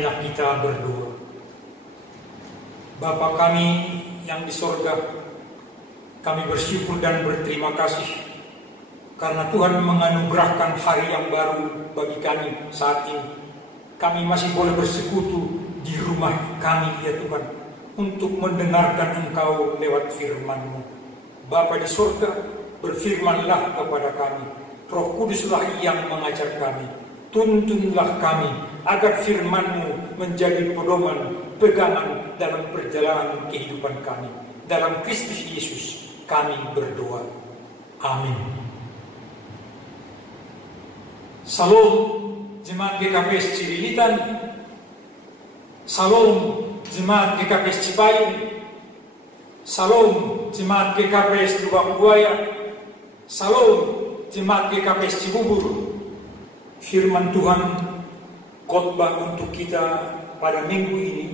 Marilah kita berdoa. Bapa kami yang di sorga, kami bersyukur dan berterima kasih karena Tuhan menganugerahkan hari yang baru bagi kami saat ini. Kami masih boleh bersekutu di rumah kami, ya Tuhan, untuk mendengarkan Engkau lewat firman-Mu. Bapa di sorga, berfirmanlah kepada kami. Roh Kuduslah yang mengajar kami. Tuntunlah kami agar firman-Mu menjadi pedoman, pegangan dalam perjalanan kehidupan kami. Dalam Kristus Yesus kami berdoa. Amin. Salam Jemaat GKPS Cililitan. Salam Jemaat GKPS Cipayung. Salam Jemaat GKPS Lubang Buaya. Salam Jemaat GKPS Cibubur. Firman Tuhan khotbah untuk kita pada minggu ini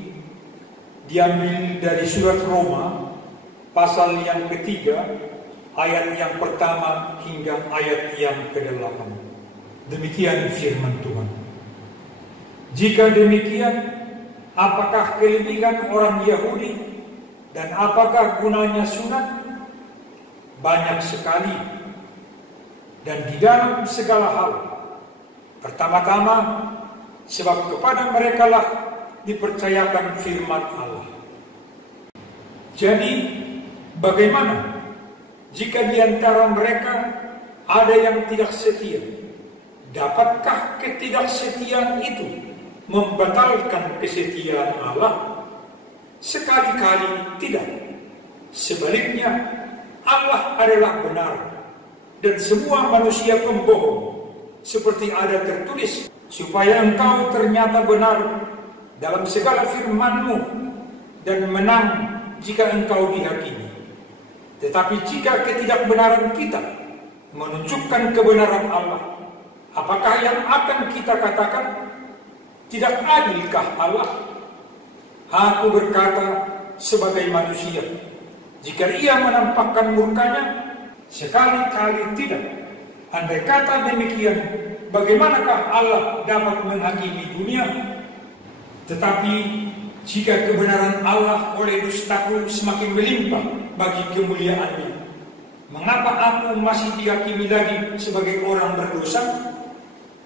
diambil dari surat Roma pasal yang ketiga, ayat yang pertama hingga ayat yang ke-8. Demikian firman Tuhan. Jika demikian, apakah kelebihan orang Yahudi dan apakah gunanya sunat? Banyak sekali, dan di dalam segala hal. Pertama-tama, sebab kepada mereka lah dipercayakan firman Allah. Jadi, bagaimana jika di antara mereka ada yang tidak setia? Dapatkah ketidaksetiaan itu membatalkan kesetiaan Allah? Sekali-kali tidak. Sebaliknya, Allah adalah benar dan semua manusia pembohong. Seperti ada tertulis, supaya engkau ternyata benar dalam segala firman-Mu dan menang jika engkau dihakimi. Tetapi jika ketidakbenaran kita menunjukkan kebenaran Allah, apakah yang akan kita katakan? Tidak adilkah Allah? Aku berkata sebagai manusia, jika Ia menampakkan murkanya, sekali-kali tidak. Andai kata demikian, bagaimanakah Allah dapat menghakimi dunia? Tetapi jika kebenaran Allah oleh dustaku semakin melimpah bagi kemuliaannya, mengapa aku masih dihakimi lagi sebagai orang berdosa?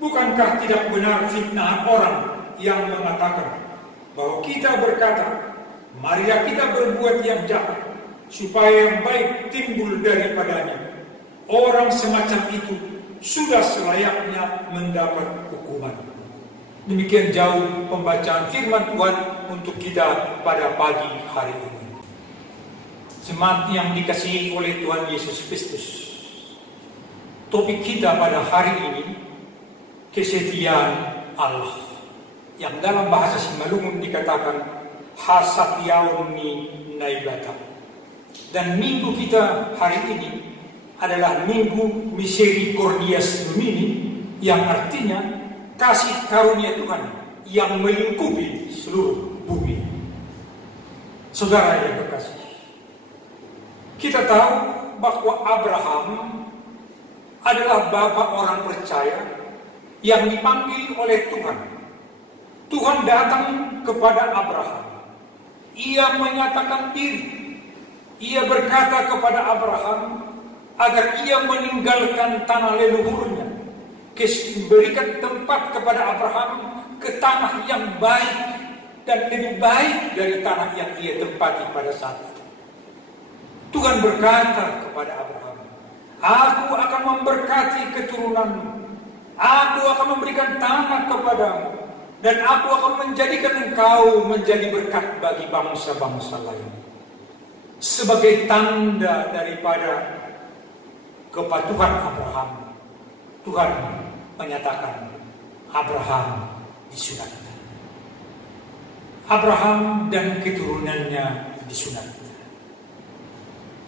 Bukankah tidak benar fitnah orang yang mengatakan bahwa kita berkata, marilah kita berbuat yang jahat, supaya yang baik timbul daripadanya. Orang semacam itu sudah selayaknya mendapat hukuman. Demikian jauh pembacaan firman Tuhan untuk kita pada pagi hari ini. Jemaat yang dikasihi oleh Tuhan Yesus Kristus, topik kita pada hari ini, kesetiaan Allah, yang dalam bahasa Simalungun dikatakan Hasatyauni Naibata. Dan minggu kita hari ini adalah Minggu Misericordias Domini, yang artinya kasih karunia Tuhan yang melingkupi seluruh bumi. Saudara yang terkasih, kita tahu bahwa Abraham adalah bapa orang percaya yang dipanggil oleh Tuhan. Tuhan datang kepada Abraham. Ia menyatakan diri. Ia berkata kepada Abraham agar ia meninggalkan tanah leluhurnya, berikan tempat kepada Abraham ke tanah yang baik dan lebih baik dari tanah yang ia tempati pada saat itu. Tuhan berkata kepada Abraham, aku akan memberkati keturunanmu, aku akan memberikan tanah kepadamu, dan aku akan menjadikan engkau menjadi berkat bagi bangsa-bangsa lain. Sebagai tanda daripada kepatuhan Abraham, Tuhan menyatakan Abraham disunatkan. Abraham dan keturunannya disunatkan.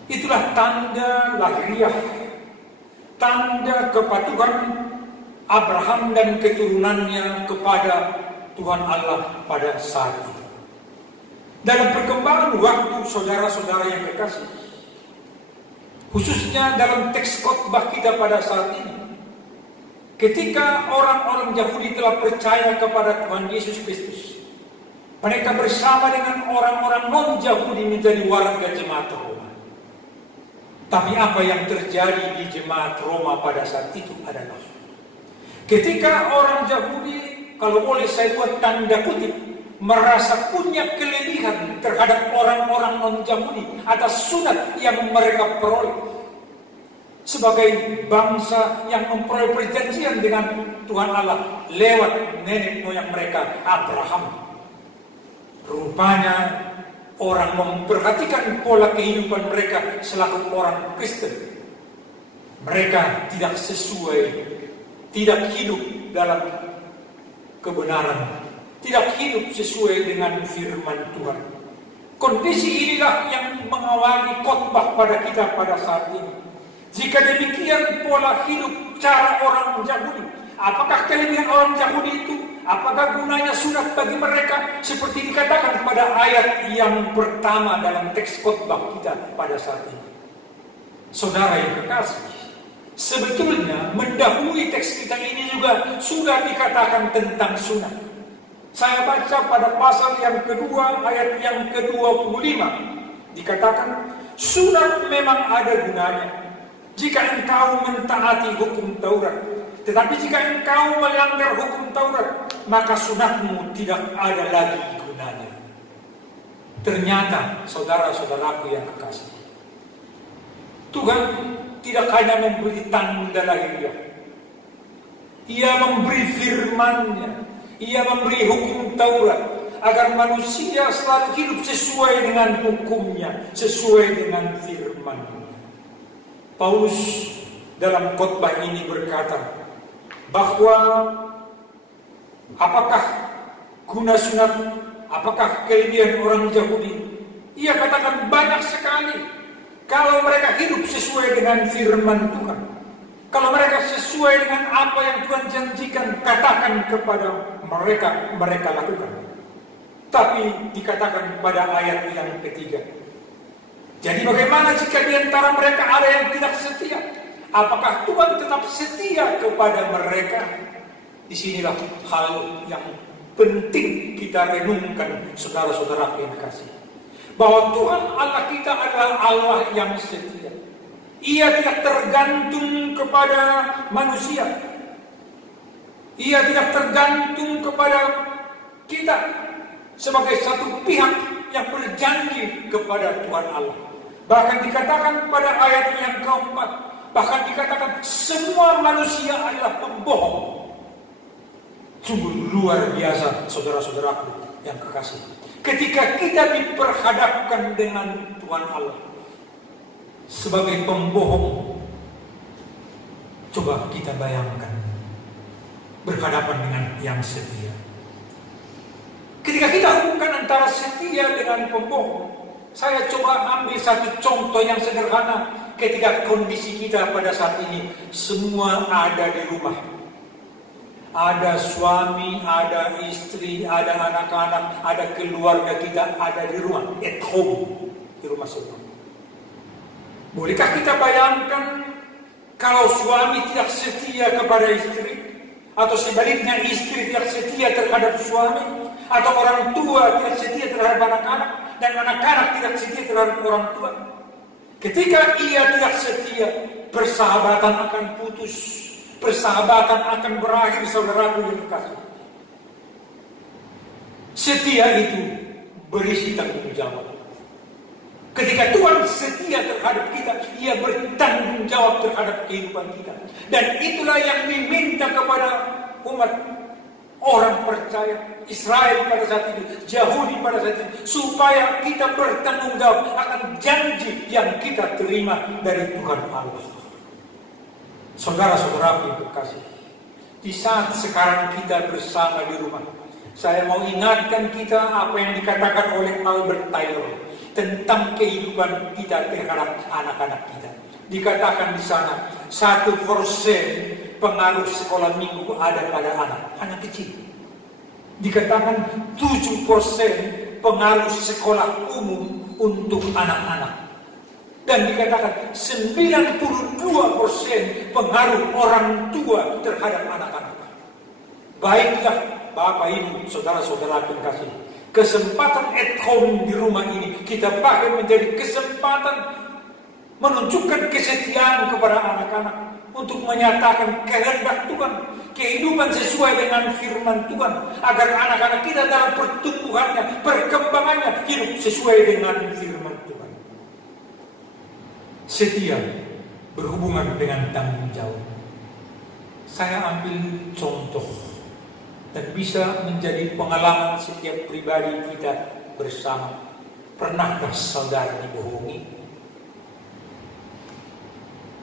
Itulah tanda lahiriah, tanda kepatuhan Abraham dan keturunannya kepada Tuhan Allah pada saat itu. Dalam perkembangan waktu, saudara-saudara yang kekasih, khususnya dalam teks khotbah kita pada saat ini, ketika orang-orang Yahudi telah percaya kepada Tuhan Yesus Kristus, Mereka bersama dengan orang-orang non-Yahudi menjadi warga jemaat Roma. Tapi apa yang terjadi di jemaat Roma pada saat itu adalah ketika orang Yahudi, kalau boleh saya buat tanda kutip, merasa punya kelebihan terhadap orang-orang non-Yahudi atas sunat yang mereka peroleh. Sebagai bangsa yang memperoleh perjanjian dengan Tuhan Allah lewat nenek moyang mereka, Abraham. Rupanya orang memperhatikan pola kehidupan mereka selaku orang Kristen. Mereka tidak sesuai, tidak hidup dalam kebenaran, tidak hidup sesuai dengan firman Tuhan. Kondisi inilah yang mengawali khotbah pada kita pada saat ini. Jika demikian pola hidup cara orang Yahudi, apakah kelebihan orang Yahudi itu? Apakah gunanya sunat bagi mereka? Seperti dikatakan pada ayat yang pertama dalam teks khotbah kita pada saat ini. Saudara yang kekasih, sebetulnya mendahului teks kita ini juga sudah dikatakan tentang sunat. Saya baca pada pasal yang kedua, ayat yang ke-25. Dikatakan, sunat memang ada gunanya jika engkau mentaati hukum Taurat. Tetapi jika engkau melanggar hukum Taurat, maka sunatmu tidak ada lagi gunanya. Ternyata, saudara-saudaraku yang kekasih, Tuhan tidak hanya memberi tanda lahiriah, Ia memberi firman-Nya, Ia memberi hukum Taurat, agar manusia selalu hidup sesuai dengan hukum-Nya, sesuai dengan firman-Nya. Paulus dalam khotbah ini berkata bahwa apakah guna sunat, apakah kelebihan orang Yahudi? Ia katakan banyak sekali. Kalau mereka hidup sesuai dengan firman Tuhan, kalau mereka sesuai dengan apa yang Tuhan janjikan, katakan kepada mereka, mereka lakukan. Tapi dikatakan pada ayat yang ketiga, jadi bagaimana jika di antara mereka ada yang tidak setia? Apakah Tuhan tetap setia kepada mereka? Disinilah hal yang penting kita renungkan, saudara-saudara yang kasih. Bahwa Tuhan Allah kita adalah Allah yang setia. Ia tidak tergantung kepada manusia. Ia tidak tergantung kepada kita sebagai satu pihak yang berjanji kepada Tuhan Allah. Bahkan dikatakan pada ayat yang keempat, bahkan dikatakan semua manusia adalah pembohong. Sungguh luar biasa, saudara-saudaraku yang kekasih. Ketika kita diperhadapkan dengan Tuhan Allah sebagai pembohong, coba kita bayangkan berhadapan dengan yang setia. Ketika kita hubungkan antara setia dengan pembohong, saya coba ambil satu contoh yang sederhana. Ketika kondisi kita pada saat ini, semua ada di rumah. Ada suami, ada istri, ada anak-anak, ada keluarga kita, ada di rumah. At home, di rumah semua. Bolehkah kita bayangkan kalau suami tidak setia kepada istri? Atau sebaliknya istri tidak setia terhadap suami? Atau orang tua tidak setia terhadap anak-anak? Dan anak-anak tidak setia terhadap orang tua? Ketika ia tidak setia, persahabatan akan putus. Persahabatan akan berakhir, saudaraku yang kasih. Setia itu berisi tanggung jawab. Ketika Tuhan setia terhadap kita, Ia bertanggung jawab terhadap kehidupan kita. Dan itulah yang diminta kepada umat orang percaya, Israel pada saat itu, Yahudi pada saat itu, supaya kita bertanggung jawab akan janji yang kita terima dari Tuhan Allah. Saudara-saudara yang kekasih, di saat sekarang kita bersama di rumah, saya mau ingatkan kita apa yang dikatakan oleh Albert Taylor tentang kehidupan kita terhadap anak-anak kita. Dikatakan di sana 1% pengaruh sekolah minggu ada pada anak kecil. Dikatakan 7% pengaruh sekolah umum untuk anak-anak. Dan dikatakan 92% pengaruh orang tua terhadap anak-anak. Baiklah Bapak Ibu, saudara-saudara yang kasih, Kesempatan at home di rumah ini kita pakai menjadi kesempatan menunjukkan kesetiaan kepada anak-anak untuk menyatakan kehendak Tuhan, kehidupan sesuai dengan firman Tuhan, agar anak-anak kita dalam pertumbuhannya, perkembangannya hidup sesuai dengan firman Tuhan. Setia berhubungan dengan tanggung jawab. Saya ambil contoh dan bisa menjadi pengalaman setiap pribadi kita bersama. Pernahkah saudara dibohongi?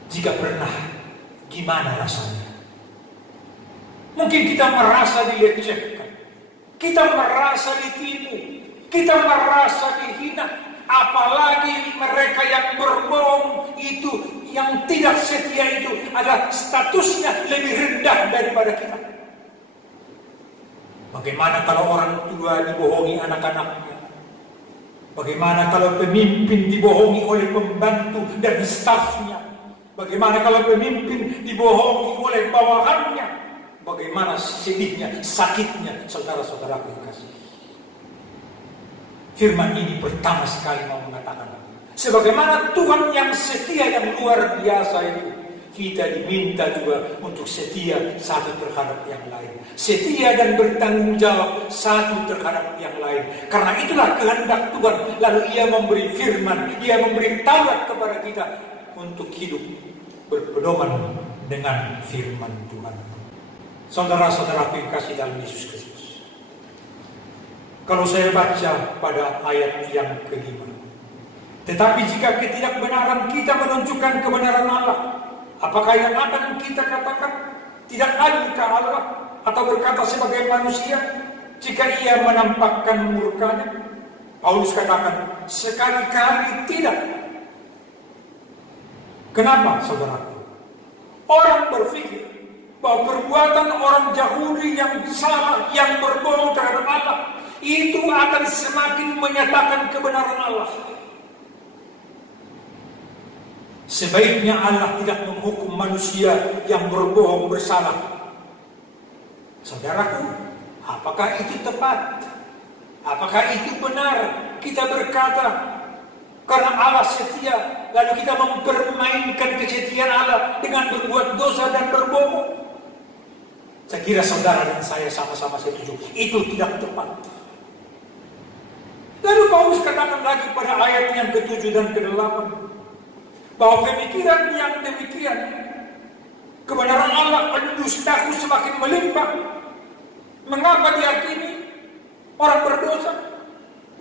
Jika pernah, gimana rasanya? Mungkin kita merasa dilecehkan, kita merasa ditipu, kita merasa dihina. Apalagi mereka yang berbohong itu, yang tidak setia itu adalah statusnya lebih rendah daripada kita. Bagaimana kalau orang tua dibohongi anak-anaknya? Bagaimana kalau pemimpin dibohongi oleh pembantu dan stafnya? Bagaimana kalau pemimpin dibohongi oleh bawahannya? Bagaimana sedihnya, sakitnya, saudara-saudara yang kasih. Firman ini pertama sekali mau mengatakan, sebagaimana Tuhan yang setia, yang luar biasa itu, kita diminta juga untuk setia satu terhadap yang lain. Setia dan bertanggung jawab satu terhadap yang lain. Karena itulah kehendak Tuhan. Lalu Ia memberi firman, Ia memberi taurat kepada kita untuk hidup berpedoman dengan firman Tuhan. Saudara-saudara yang kasih dalam Yesus Kristus, kalau saya baca pada ayat yang kelima, tetapi jika ketidakbenaran kita menunjukkan kebenaran Allah, apakah yang akan kita katakan? Tidak adilkah Allah? Atau berkata sebagai manusia jika Ia menampakkan murkanya? Paulus katakan, sekali-kali tidak. Kenapa, saudara? Orang berpikir bahwa perbuatan orang Yahudi yang salah, yang berbohong terhadap Allah, itu akan semakin menyatakan kebenaran Allah. Sebaiknya Allah tidak menghukum manusia yang berbohong bersalah. Saudaraku, apakah itu tepat? Apakah itu benar? Kita berkata karena Allah setia, lalu kita mempermainkan kesetiaan Allah dengan berbuat dosa dan berbohong. Saya kira saudara dan saya sama-sama setuju, itu tidak tepat. Lalu Paulus katakan lagi pada ayat yang ke-7 dan ke-8, bahwa pemikiran yang demikian, kebenaran Allah dustaku semakin melimpah. Mengapa diyakini orang berdosa?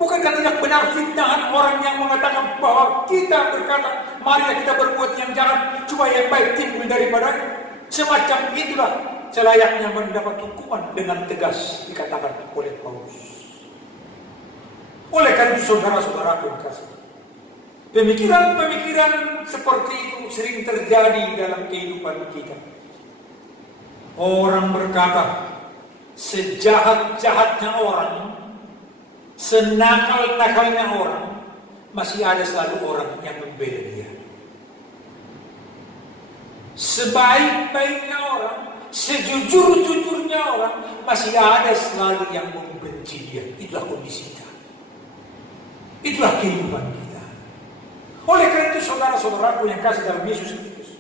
Bukankah tidak benar fitnahan orang yang mengatakan bahwa kita berkata, mari kita berbuat yang jahat supaya yang baik timbul daripadanya? Semacam itulah selayaknya mendapat hukuman dengan tegas, dikatakan oleh Paulus. Oleh karena itu saudara-saudara yang kasih, pemikiran-pemikiran seperti itu sering terjadi dalam kehidupan kita. Orang berkata, sejahat-jahatnya orang, senakal-nakalnya orang, masih ada selalu orang yang membela dia. Sebaik-baiknya orang, sejujur-jujurnya orang, masih ada selalu yang membenci dia. Itulah kondisi kita. Itulah kehidupan kita. Oleh karena itu saudara-saudaraku yang kasih dalam Yesus Kristus,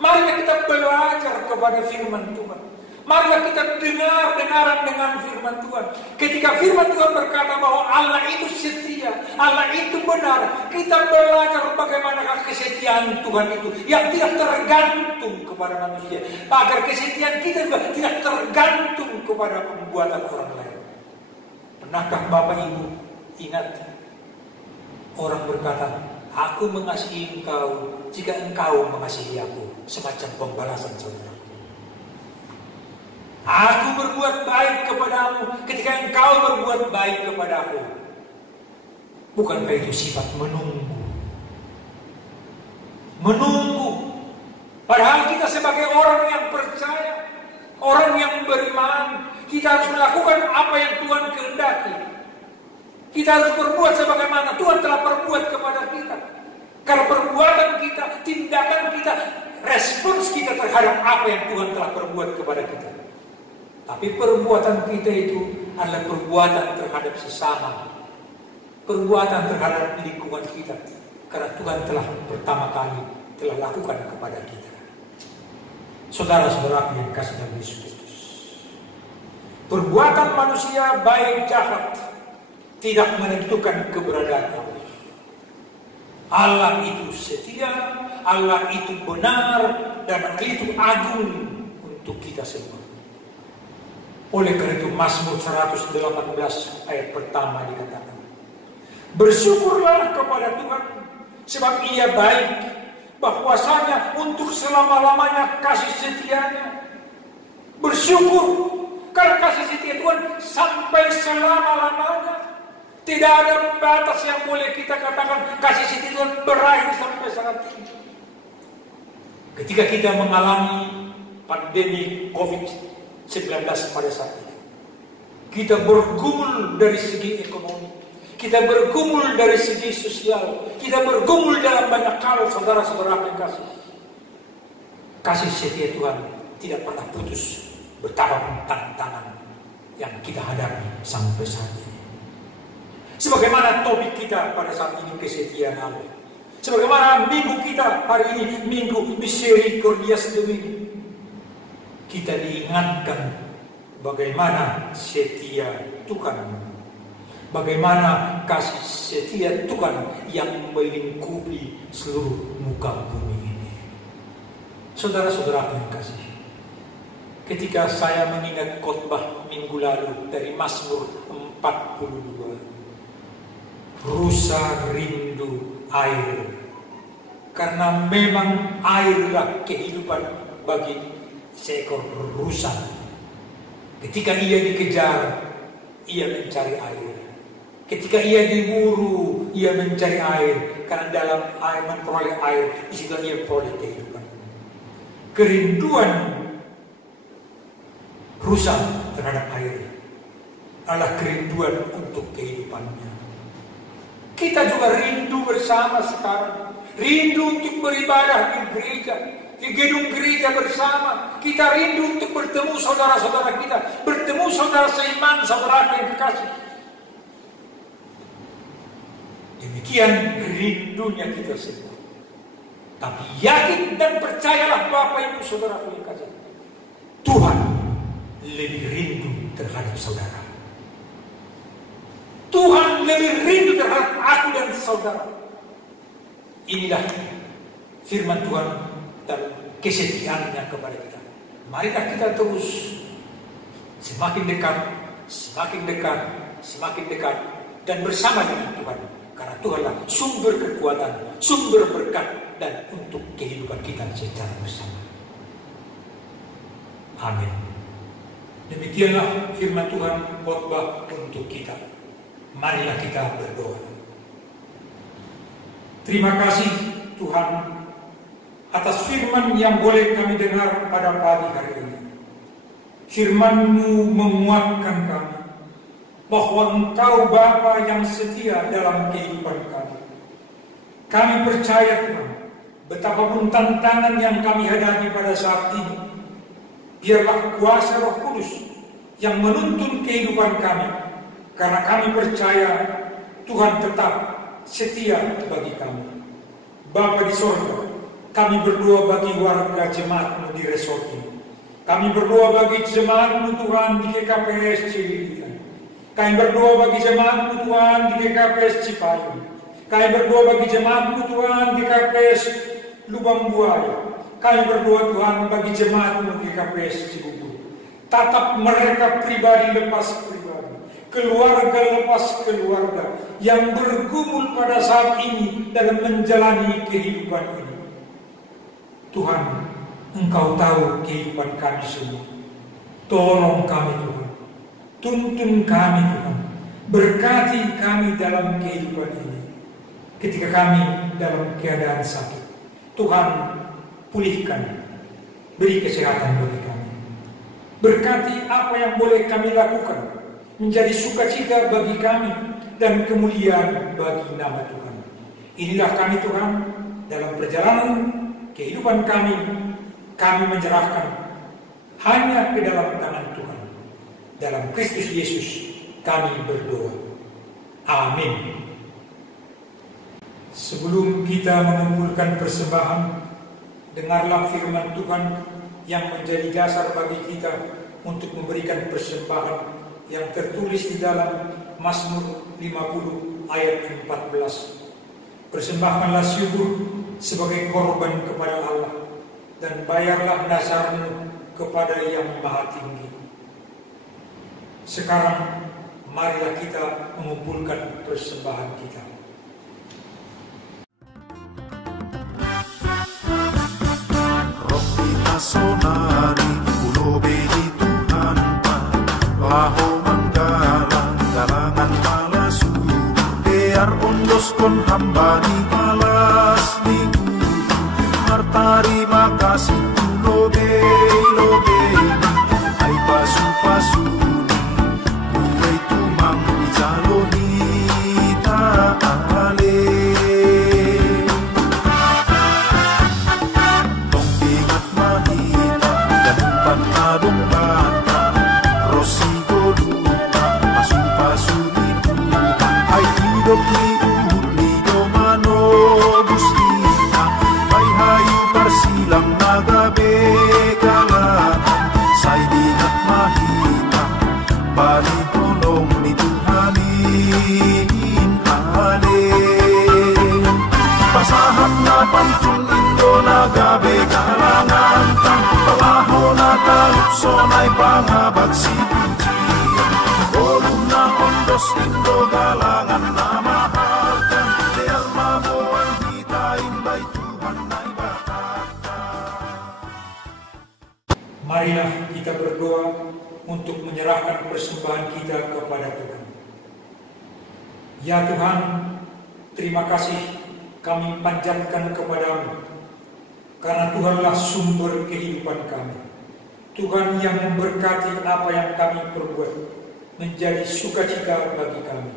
marilah kita belajar kepada firman Tuhan. Marilah kita dengar-dengaran dengan firman Tuhan. Ketika firman Tuhan berkata bahwa Allah itu setia, Allah itu benar, kita belajar bagaimanakah kesetiaan Tuhan itu yang tidak tergantung kepada manusia, agar kesetiaan kita juga tidak tergantung kepada pembuatan orang lain. Pernahkah Bapak Ibu ingat orang berkata, aku mengasihi engkau jika engkau mengasihi aku, semacam pembalasan saudara. Aku berbuat baik kepadamu ketika engkau berbuat baik kepadaku. Bukankah itu sifat menunggu? Menunggu. Padahal kita sebagai orang yang percaya, orang yang beriman, kita harus melakukan apa yang Tuhan kehendaki. Kita harus berbuat sebagaimana Tuhan telah berbuat kepada kita. Karena perbuatan kita, tindakan kita, respons kita terhadap apa yang Tuhan telah berbuat kepada kita. Tapi perbuatan kita itu adalah perbuatan terhadap sesama, perbuatan terhadap lingkungan kita, karena Tuhan telah pertama kali telah lakukan kepada kita. Saudara-saudara yang kasih dalam Yesus Kristus, perbuatan manusia baik jahat tidak menentukan keberadaan Allah. Allah itu setia, Allah itu benar, dan Allah itu agung untuk kita semua. Oleh karena itu Mazmur 118 ayat pertama dikatakan, bersyukurlah kepada Tuhan sebab Ia baik, bahwasanya untuk selama-lamanya kasih setianya. Bersyukur karena kasih setia Tuhan sampai selama-lamanya. Tidak ada batas yang boleh kita katakan kasih setia Tuhan berakhir sampai saat ini. Ketika kita mengalami pandemi COVID-19 pada saat itu, kita bergumul dari segi ekonomi, kita bergumul dari segi sosial, kita bergumul dalam banyak hal, saudara-saudara yang kasih. Kasih setia Tuhan tidak pernah putus, betapapun tantangan yang kita hadapi sampai saat ini. Sebagaimana topik kita pada saat ini, kesetiaan Allah. Sebagaimana minggu kita hari ini, minggu Misericordias Domini, kita diingatkan bagaimana setia Tuhan, bagaimana kasih setia Tuhan yang melingkupi seluruh muka bumi ini. Saudara-saudara yang kasih, ketika saya mengingat khotbah minggu lalu dari Mazmur 42, rusa rindu air, karena memang airlah kehidupan bagi seekor rusa. Ketika ia dikejar, ia mencari air. Ketika ia diburu, ia mencari air. Karena dalam air memperoleh air, disitulah ia memperoleh kehidupan. Kerinduan rusa terhadap air adalah kerinduan untuk kehidupannya. Kita juga rindu bersama sekarang. Rindu untuk beribadah di gereja, di gedung gereja bersama. Kita rindu untuk bertemu saudara-saudara kita, bertemu saudara seiman, saudara yang kekasih. Demikian rindunya kita semua. Tapi yakin dan percayalah Bapak Ibu saudara yang kekasih, Tuhan lebih rindu terhadap saudara. Tuhan lebih rindu terhadap aku dan saudara. Inilah firman Tuhan dan kesetiaannya kepada kita. Marilah kita terus semakin dekat, semakin dekat, semakin dekat, dan bersama dengan Tuhan. Karena Tuhanlah sumber kekuatan, sumber berkat, dan untuk kehidupan kita secara bersama. Amin. Demikianlah firman Tuhan khotbah untuk kita. Marilah kita berdoa. Terima kasih Tuhan atas firman yang boleh kami dengar pada pagi hari ini. Firman-Mu menguatkan kami bahwa Engkau Bapa yang setia dalam kehidupan kami. Kami percaya Tuhan, betapapun tantangan yang kami hadapi pada saat ini, biarlah kuasa Roh Kudus yang menuntun kehidupan kami. Karena kami percaya Tuhan tetap setia bagi kami. Bapa di sorga, kami berdoa bagi warga jemaat-Mu di resort ini. Kami berdoa bagi jemaat-Mu Tuhan di GKPS Cililitan. Kami berdoa bagi jemaat-Mu Tuhan di GKPS Cipayung. Kami berdoa bagi jemaat-Mu Tuhan di GKPS Lubang Buaya. Kami berdoa Tuhan bagi jemaat-Mu di GKPS Cibubur. Tatap mereka pribadi lepas pribadi, keluarga lepas keluarga yang bergumul pada saat ini dalam menjalani kehidupan ini. Tuhan, Engkau tahu kehidupan kami semua. Tolong kami Tuhan, tuntun kami Tuhan, berkati kami dalam kehidupan ini. Ketika kami dalam keadaan sakit, Tuhan pulihkan, beri kesehatan bagi kami. Berkati apa yang boleh kami lakukan menjadi sukacita bagi kami dan kemuliaan bagi nama Tuhan. Inilah kami Tuhan, dalam perjalanan kehidupan kami menyerahkan hanya ke dalam tangan Tuhan. Dalam Kristus Yesus kami berdoa. Amin. Sebelum kita mengumpulkan persembahan, dengarlah firman Tuhan yang menjadi dasar bagi kita untuk memberikan persembahan yang tertulis di dalam Mazmur 50 ayat 14. Persembahkanlah syukur sebagai korban kepada Allah, dan bayarlah nazarmu kepada Yang Maha Tinggi. Sekarang marilah kita mengumpulkan persembahan kita. Sonari ulo begi Tuhan laho manggalang galangan malasu dear ondos kon hamba di palas di martari makasih ulo begi ay pasu pasu buay tumang ijaloni taale. Pasahan na pantun indo nagabe kalangan tang palaho na talupso na'y pangabag si Pujian Bolum na ondos indo galangan na mahal kan Dear mabuang kita imbay Tuhan na'y batata. Marilah kita berdoa untuk menyerahkan persembahan kita kepada Tuhan. Ya Tuhan, terima kasih kami panjatkan kepadamu, karena Tuhanlah sumber kehidupan kami. Tuhan yang memberkati apa yang kami perbuat menjadi sukacita bagi kami.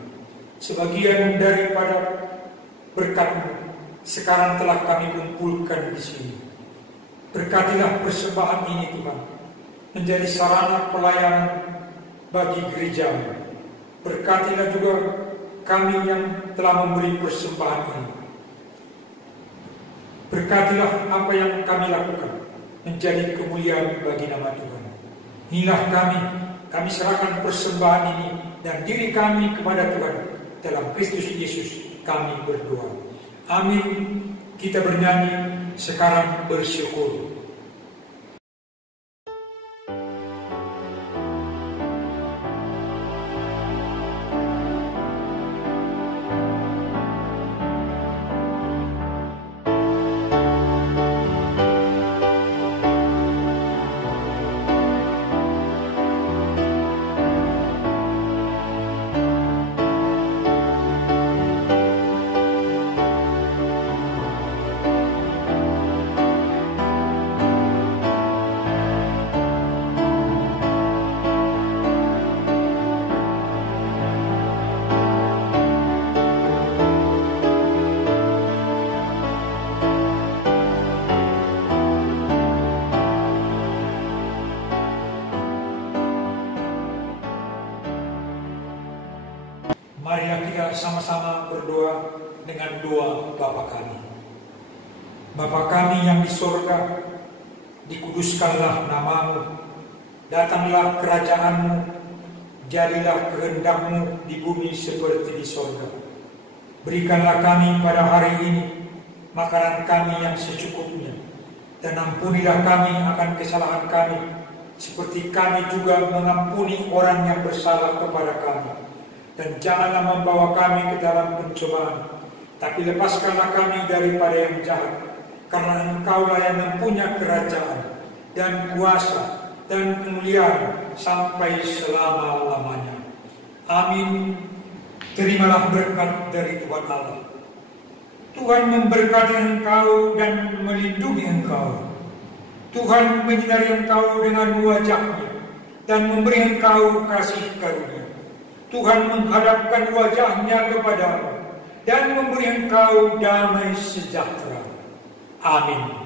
Sebagian daripada berkat-Mu sekarang telah kami kumpulkan di sini. Berkatilah persembahan ini Tuhan, menjadi sarana pelayanan bagi gereja-Mu. Berkatilah juga kami yang telah memberi persembahan ini. Berkatilah apa yang kami lakukan menjadi kemuliaan bagi nama Tuhan. Inilah kami serahkan persembahan ini dan diri kami kepada Tuhan. Dalam Kristus Yesus kami berdoa. Amin. Kita bernyanyi sekarang bersyukur. Marilah kita sama-sama berdoa dengan doa Bapa kami. Bapa kami yang di sorga, dikuduskanlah namamu, datanglah kerajaan-Mu, jadilah kehendak-Mu di bumi seperti di sorga. Berikanlah kami pada hari ini makanan kami yang secukupnya, dan ampunilah kami akan kesalahan kami, seperti kami juga mengampuni orang yang bersalah kepada kami. Dan janganlah membawa kami ke dalam pencobaan, tapi lepaskanlah kami daripada yang jahat, karena Engkaulah yang mempunyai kerajaan dan kuasa dan kemuliaan sampai selama-lamanya. Amin. Terimalah berkat dari Tuhan Allah. Tuhan memberkati engkau dan melindungi engkau. Tuhan menyinari engkau dengan wajah-Nya dan memberi engkau kasih karunia. Tuhan menghadapkan wajah-Nya kepadamu dan memberi engkau damai sejahtera. Amin.